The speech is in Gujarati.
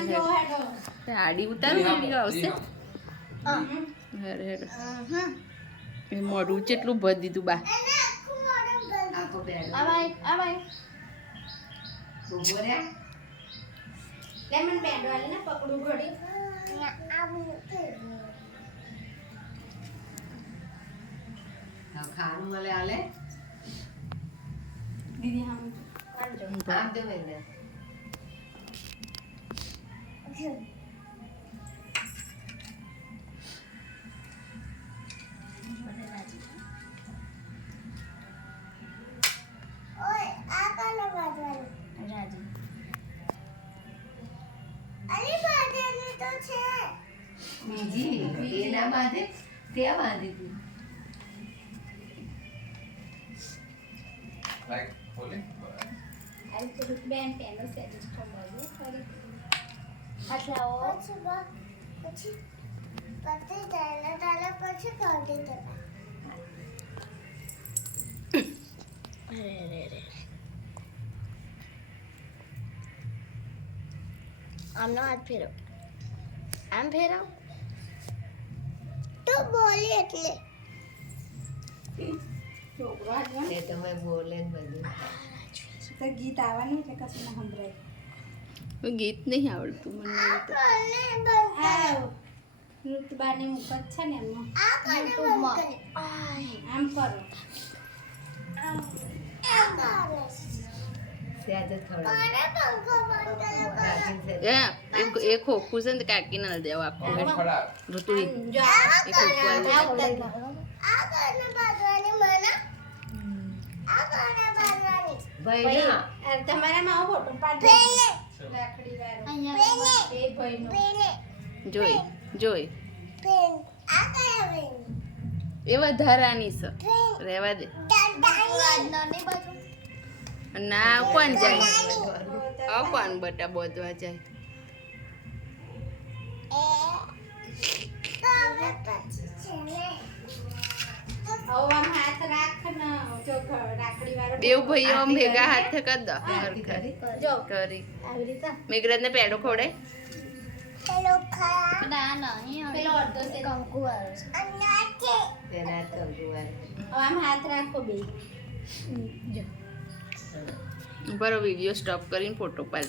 આડી ઉતારું વિડીયો આવશે હેર એ મોઢું કેટલું ભર દીધું બા ખાવાનું મળે હાલે દીદી આમ દે મેને બીજી એના બાંધે ત્યાં બાંધી હતી Like pulling. બેન પેનો સેજ ખબર ફરી આટલાઓ પછી પતી જાય તાલા પછી કાઢી દે આમનો હાથ ફેરવ આમ ફેરવ તો બોલી એટલે છોકરો આજનો એ તમે બોલે ને બધું તો ગીત આવવાનું છે કશું ના સંભળાય ગીત નહીં આવડતું મને આવ ઋતુબાની મુખ જ છે ને એમનો આમ કરો સહેજ થોડા એ ખોખું છે ને કાકી ના દેવા આખું હેઠ ખરાબ ઋતુડી જો એ ખોખું આલી દે. ભાઈ ના તમારામાં આવો ફોટો પાડી રાખડી વાળો એ ભાઈનો જોઈ એ વધારાની છે રહેવા દે ના કોણ જાય આ કોણ બટા બોધવા જાય હવે આમ હાથ રાખ ને જો રાખડી વાળો બેવ ભાઈઓ આમ ભેગા હાથે કર દો આરતી કરી જો કરી આવી રીતે મેઘરાજ ને પેડો ખવડે પેલો અડધો છે કંકુ વાળો છે તેના કંકુવાર હવે આમ હાથ રાખો બે જો બરો વિડીયો સ્ટોપ કરીને ફોટો પાડી